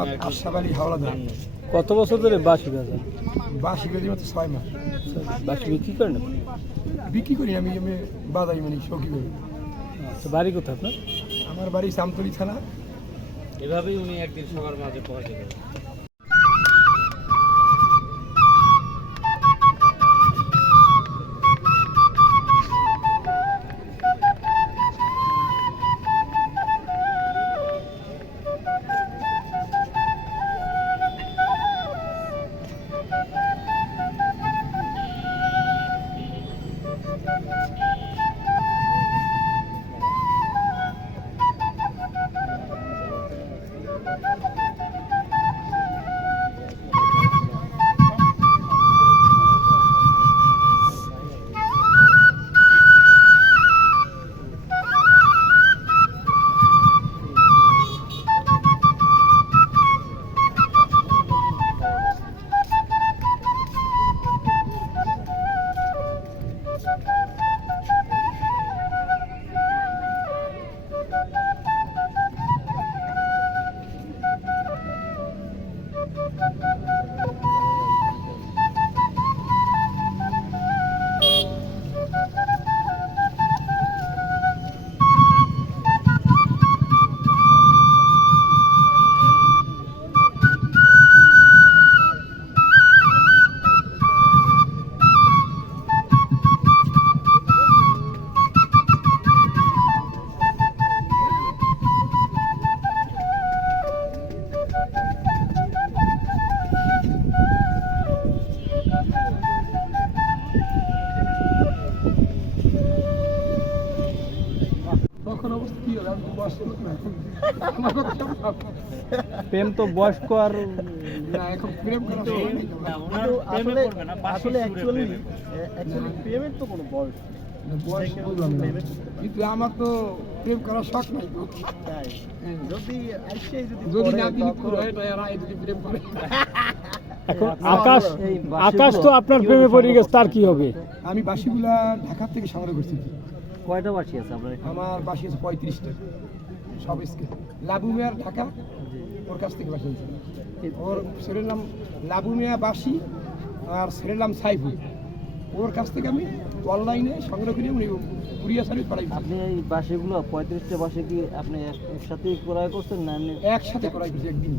মোহাম্মদ আশরাফ আলী হাওলাদার। কত বছর ধরে বাঁশি বাজান? বাঁশি বেঁধে মাত্র 6 মাস। বাঁশি বিক্রি করেন আপনি? বিক্রি করি আমি বাজাই মানে শৌকি করি। আচ্ছা, বাড়ি কোথায় আপনার? আমার বাড়ি চামতলি থানা। এভাবেই উনি একদিন সবার মাঝে পৌঁছে গেলেন। তখন অবস্থা কি হলো? আমার কথা সব প্রেম তো বয়স্ক আর না, এখন প্রেম করা সময় নেই। আসলে অ্যাকচুয়ালি প্রেমের তো কোনো বয়স বয়স বুঝলাম না। কিন্তু আমার তো প্রেম করার শখ নাই তো। যদি না দিলে যদি প্রেম করে এখন আকাশ তো আপনার প্রেমে পড়ে গেছে, তার কি হবে? আমি বাঁশিগুলা ঢাকা থেকে সংগ্রহ করছি। কয়টা বাসি আছে আপনার? আমার বাঁশি আছে 35টা, সব স্কেল। লাবু মিয়ার ঢাকা, ওর কাছ থেকে বাঁশি আছে। ওর ছেলের নাম লাবু মিয়া বাঁশি, আর ছেলের নাম সাইফুল। ওর কাছ থেকে আমি অনলাইনে সংগ্রহ করে উনি কুরিয়ার সার্ভিস পাঠাইছি। আপনি এই বাসিগুলো 35টা বাসে কি আপনি একসাথেই ক্রয় করছেন না এমনি? একসাথে করাই করছি একদিন।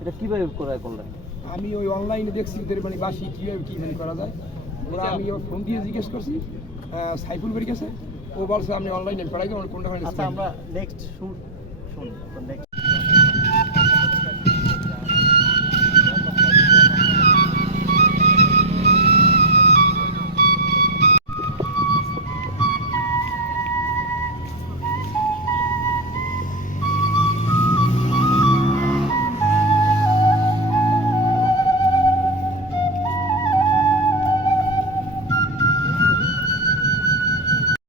এটা কিভাবে ক্রয় করলেন? আমি ওই অনলাইনে দেখছি ওদের মানে বাঁশি কীভাবে কী মানে করা যায়। ওরা আমি ওর ফোন দিয়ে জিজ্ঞেস করছি, সাইফুল বেরিয়ে গেছে। ও বলছে আমি অনলাইনে করাই আমার কোনটা। আচ্ছা, আমরা নেক্সট শুন